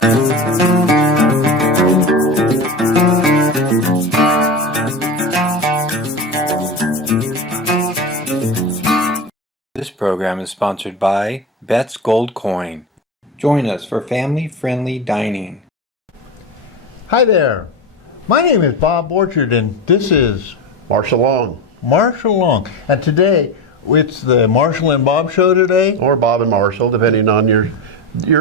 This program is sponsored by Bet's Gold Coin. Join us for family-friendly dining. Hi there. My name is Bob Orchard and this is Marshall Long. Marshall Long. And today, it's the Marshall and Bob show today. Or Bob and Marshall, depending on your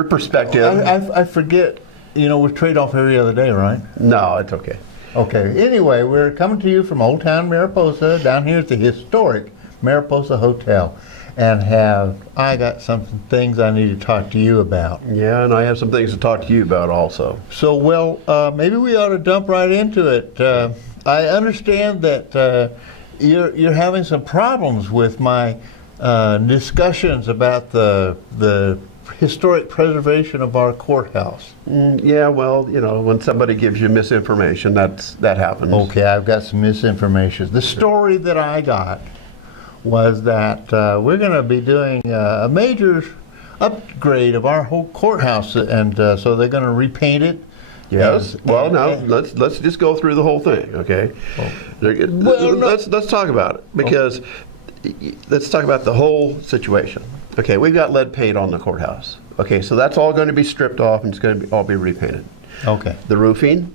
perspective. I forget, we trade off every other day, right? No, it's okay. Okay. Anyway, we're coming to you from Old Town Mariposa, down here at the Historic Mariposa Hotel. And I got some things I need to talk to you about. Yeah, and I have some things to talk to you about also. So, maybe we ought to jump right into it. I understand that you're having some problems with my discussions about the historic preservation of our courthouse. Yeah, well, when somebody gives you misinformation, that happens. Okay, I've got some misinformation. The story that I got was that we're going to be doing a major upgrade of our whole courthouse, and so they're going to repaint it. Yes. Well, now let's just go through the whole thing, okay? Let's talk about it because let's talk about the whole situation. Okay, we've got lead paint on the courthouse. Okay, so that's all going to be stripped off and it's going to all be repainted. Okay. The roofing,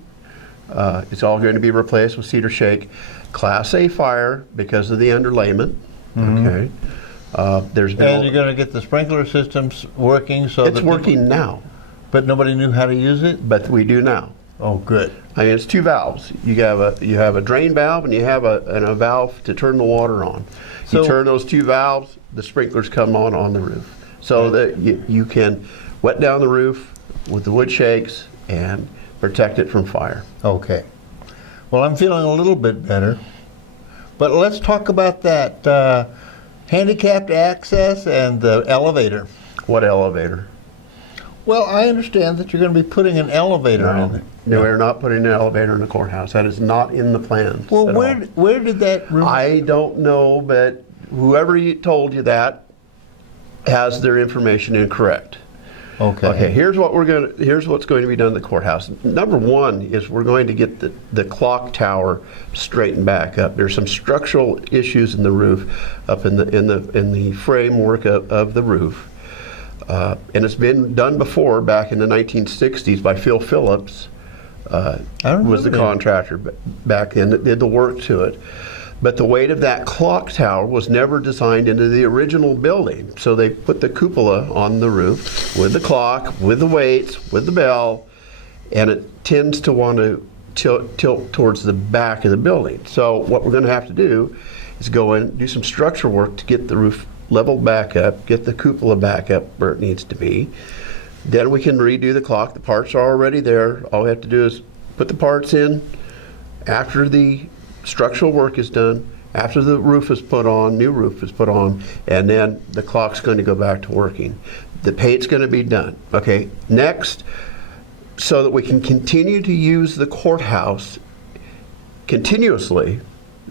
it's all going to be replaced with cedar shake. Class A fire because of the underlayment. Okay. There's been and you're going to get the sprinkler systems working so it's working now. But nobody knew how to use it? But we do now. Oh, good. I mean, it's two valves. You have a drain valve and you have a valve to turn the water on. So, you turn those two valves, the sprinklers come on the roof. So that you can wet down the roof with the wood shakes and protect it from fire. Okay. Well, I'm feeling a little bit better. But let's talk about that handicapped access and the elevator. What elevator? Well, I understand that you're going to be putting an elevator in it. No, we're not putting an elevator in the courthouse. That is not in the plans. Well, where did that room? I don't know, but whoever told you that has their information incorrect. Okay. Okay. Here's what's going to be done in the courthouse. Number one is we're going to get the clock tower straightened back up. There's some structural issues in the roof, up in the framework of the roof, and it's been done before back in the 1960s by Phil Phillips. Was the contractor back then that did the work to it. But the weight of that clock tower was never designed into the original building. So they put the cupola on the roof with the clock, with the weights, with the bell, and it tends to want to tilt towards the back of the building. So what we're going to have to do is go in, do some structural work to get the roof leveled back up, get the cupola back up where it needs to be. Then we can redo the clock. The parts are already there. All we have to do is put the parts in after the structural work is done, after the roof is put on, new roof is put on, and then the clock's going to go back to working. The paint's going to be done. Okay, next, so that we can continue to use the courthouse continuously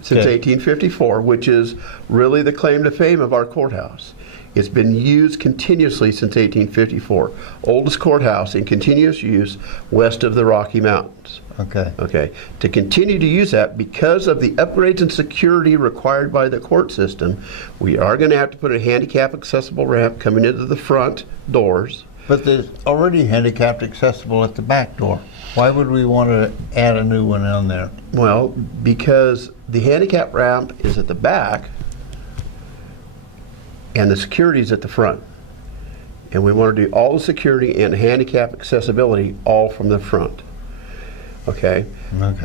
since 1854, which is really the claim to fame of our courthouse. It's been used continuously since 1854. Oldest courthouse in continuous use west of the Rocky Mountains. Okay. Okay. To continue to use that, because of the upgrades in security required by the court system, we are going to have to put a handicap accessible ramp coming into the front doors. But there's already handicapped accessible at the back door. Why would we want to add a new one on there? Well, because the handicap ramp is at the back and the security is at the front. And we want to do all the security and handicap accessibility all from the front. Okay?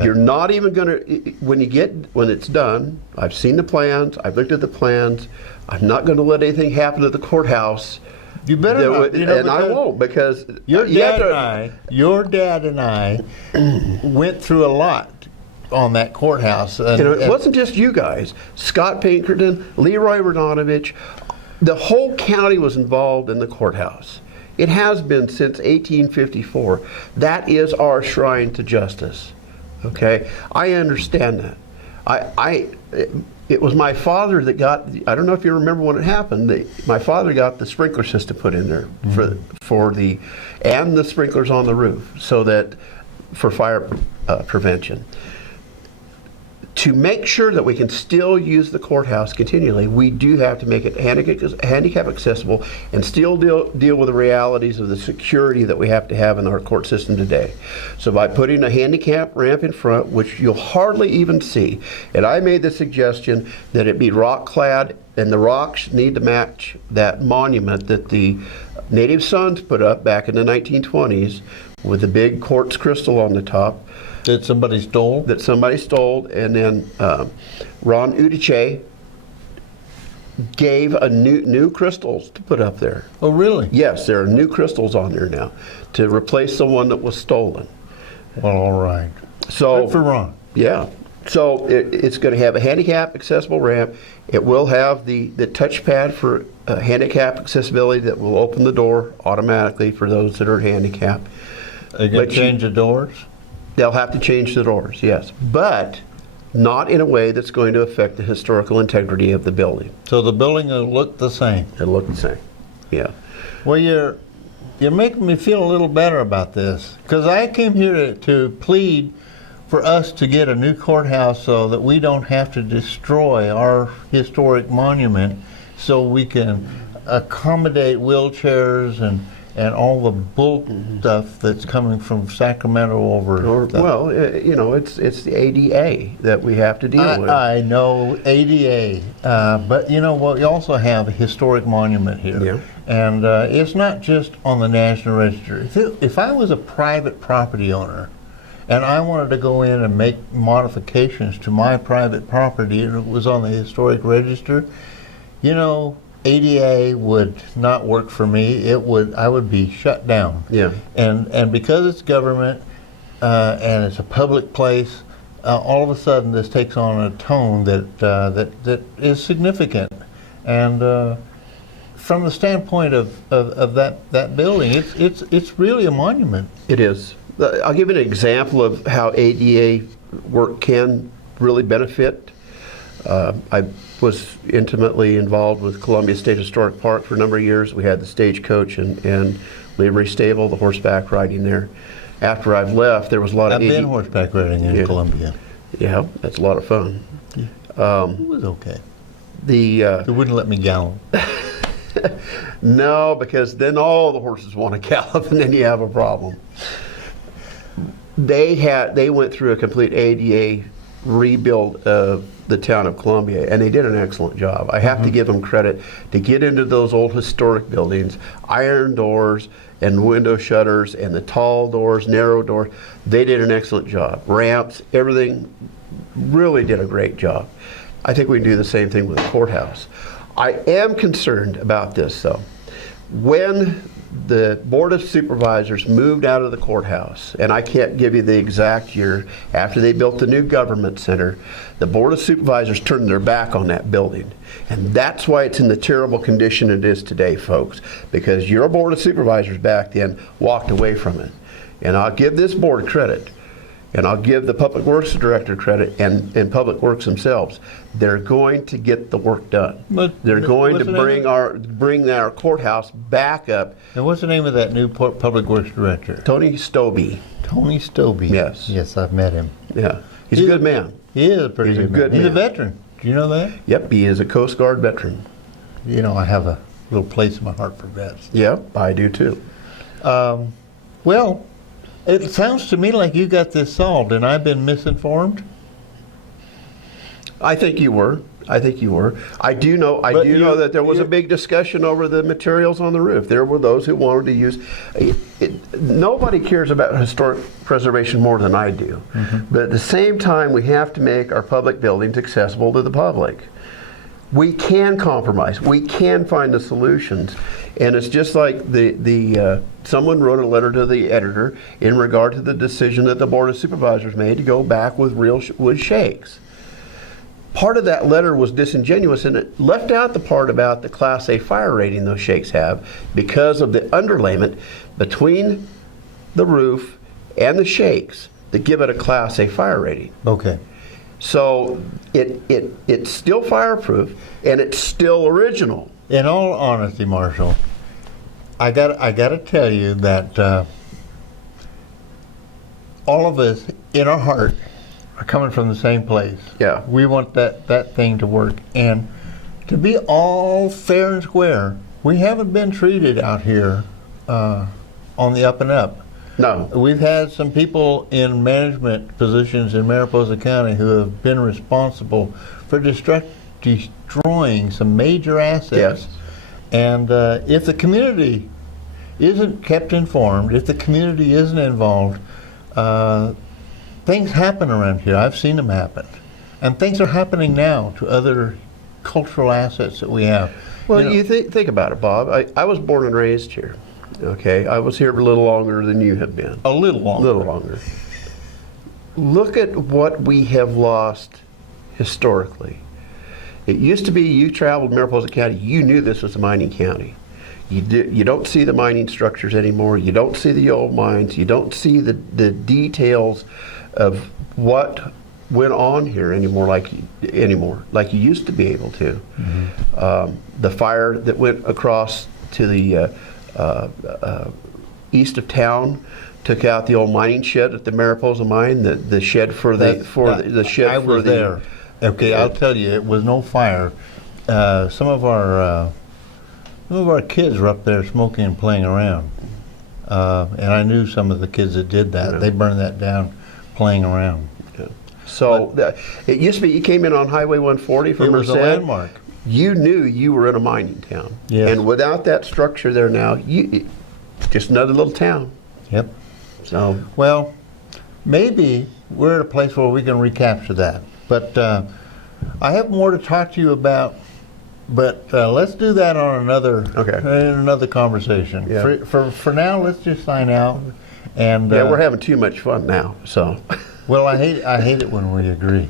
You're not even going to, when it's done, I've seen the plans, I've looked at the plans, I'm not going to let anything happen to the courthaus. You better not. And I won't, because your dad and I went through a lot on that courthouse. It wasn't just you guys. Scott Pinkerton, Leroy Radonovich, the whole county was involved in the courthouse. It has been since 1854. That is our shrine to justice. Okay, I understand that. it was my father that got, I don't know if you remember when it happened, my father got the sprinkler system put in there and the sprinklers on the roof so that for fire prevention. To make sure that we can still use the courthouse continually, we do have to make it handicap accessible and still deal with the realities of the security that we have to have in our court system today. So by putting a handicap ramp in front, which you'll hardly even see, and I made the suggestion that it be rock clad, and the rocks need to match that monument that the Native Sons put up back in the 1920s with the big quartz crystal on the top. That somebody stole? That somebody stole, and then Ron Udiche gave a new crystals to put up there. Oh, really? Yes, there are new crystals on there now to replace the one that was stolen. Well, all right. So good for Ron. Yeah. So it's going to have a handicap accessible ramp. It will have the touchpad for handicap accessibility that will open the door automatically for those that are handicapped. Are you going to change the doors? They'll have to change the doors, yes, but not in a way that's going to affect the historical integrity of the building. So the building will look the same? It'll look the same, yeah. Well, you're making me feel a little better about this, because I came here to plead for us to get a new courthouse so that we don't have to destroy our historic monument, so we can accommodate wheelchairs and all the bulk stuff that's coming from Sacramento over. Well, you know, it's the ADA that we have to deal with. I know, ADA, but you know what? We also have a historic monument here, yeah. And it's not just on the National Register. If I was a private property owner, and I wanted to go in and make modifications to my private property, and it was on the Historic Register, you know, ADA would not work for me. I would be shut down. Yeah. And because it's government and it's a public place, all of a sudden this takes on a tone that is significant. And from the standpoint of that building, it's really a monument. It is. I'll give you an example of how ADA work can really benefit. I was intimately involved with Columbia State Historic Park for a number of years. We had the stagecoach and livery stable, the horseback riding there. After I've left, there was a lot of... I've been horseback riding in Columbia. Yeah, that's a lot of fun. Yeah. It was okay. They wouldn't let me gallop. No, because then all the horses want to gallop, and then you have a problem. They went through a complete ADA rebuild of the town of Columbia, and they did an excellent job. I have to give them credit to get into those old historic buildings, iron doors and window shutters and the tall doors, narrow doors. They did an excellent job. Ramps, everything, really did a great job. I think we can do the same thing with the courthouse. I am concerned about this though. When the Board of Supervisors moved out of the courthouse, and I can't give you the exact year, after they built the new government center, the Board of Supervisors turned their back on that building. And that's why it's in the terrible condition it is today, folks, because your Board of Supervisors back then walked away from it. And I'll give this board credit, and I'll give the Public Works Director credit and Public Works themselves. They're going to get the work done. They're going to bring our courthouse back up. And what's the name of that new Public Works Director? Tony Stobie. Tony Stobie. Yes. Yes, I've met him. Yeah. He's a good man. He is a pretty good man. He's a veteran. Do you know that? Yep, he is a Coast Guard veteran. You know, I have a little place in my heart for vets. Yep, I do too. Well, it sounds to me like you got this solved, and I've been misinformed. I think you were. I do know that there was a big discussion over the materials on the roof. There were those who wanted to use nobody cares about historic preservation more than I do. But at the same time, we have to make our public buildings accessible to the public. We can compromise. We can find the solutions. And it's just like someone wrote a letter to the editor in regard to the decision that the Board of Supervisors made to go back with real wood shakes. Part of that letter was disingenuous, and it left out the part about the Class A fire rating those shakes have because of the underlayment between the roof and the shakes that give it a Class A fire rating. Okay. So it's still fireproof and it's still original. In all honesty, Marshall, I got to tell you that all of us in our heart are coming from the same place. Yeah. We want that thing to work. And to be all fair and square, we haven't been treated out here on the up and up. No. We've had some people in management positions in Mariposa County who have been responsible for destroying some major assets. Yes. And if the community isn't kept informed, if the community isn't involved, things happen around here. I've seen them happen. And things are happening now to other cultural assets that we have. Well, you think about it, Bob. I was born and raised here. Okay, I was here a little longer than you have been. A little longer. A little longer. Look at what we have lost historically. It used to be you traveled Mariposa County, you knew this was a mining county. You don't see the mining structures anymore. You don't see the old mines. You don't see the details of what went on here anymore like you used to be able to. Mm-hmm. The fire that went across to the east of town took out the old mining shed at the Mariposa mine. The shed for the shed. I was there. Okay, I'll tell you, it was no fire. Some of our kids were up there smoking and playing around, and I knew some of the kids that did that. Yeah. They burned that down, playing around. Yeah. So it used to be you came in on Highway 140 from Merced. It was a landmark. You knew you were in a mining town. Yes. And without that structure there now, just another little town. Yep. So well, maybe we're at a place where we can recapture that. But I have more to talk to you about. But let's do that on another conversation. Yeah. For now, let's just sign out. And yeah, we're having too much fun now. So well, I hate it when we agree.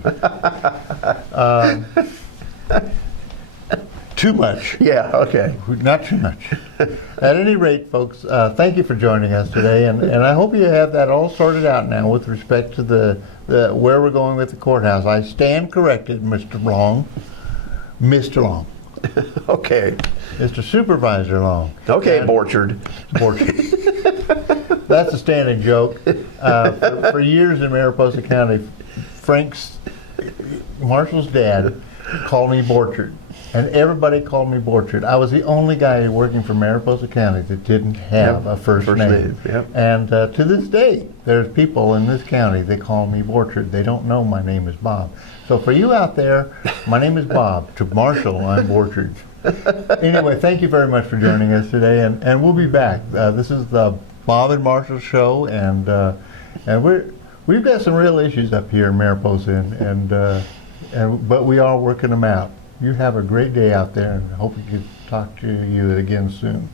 Too much. Yeah, okay. Not too much. At any rate, folks, thank you for joining us today, and I hope you have that all sorted out now with respect to the where we're going with the courthouse. I stand corrected, Mr. Long. Mr. Long. Okay. Mr. Supervisor Long. Okay, Borchard. That's a standing joke. For years in Mariposa County, Marshall's dad called me Borchard. And everybody called me Borchard. I was the only guy working for Mariposa County that didn't have a first name. Yep. And to this day, there's people in this county that call me Borchard. They don't know my name is Bob. So for you out there, my name is Bob. To Marshall, I'm Borchard. Anyway, thank you very much for joining us today, and we'll be back. This is the Bob and Marshall Show, and we've got some real issues up here in Mariposa, but we are working them out. You have a great day out there, and I hope we can talk to you again soon.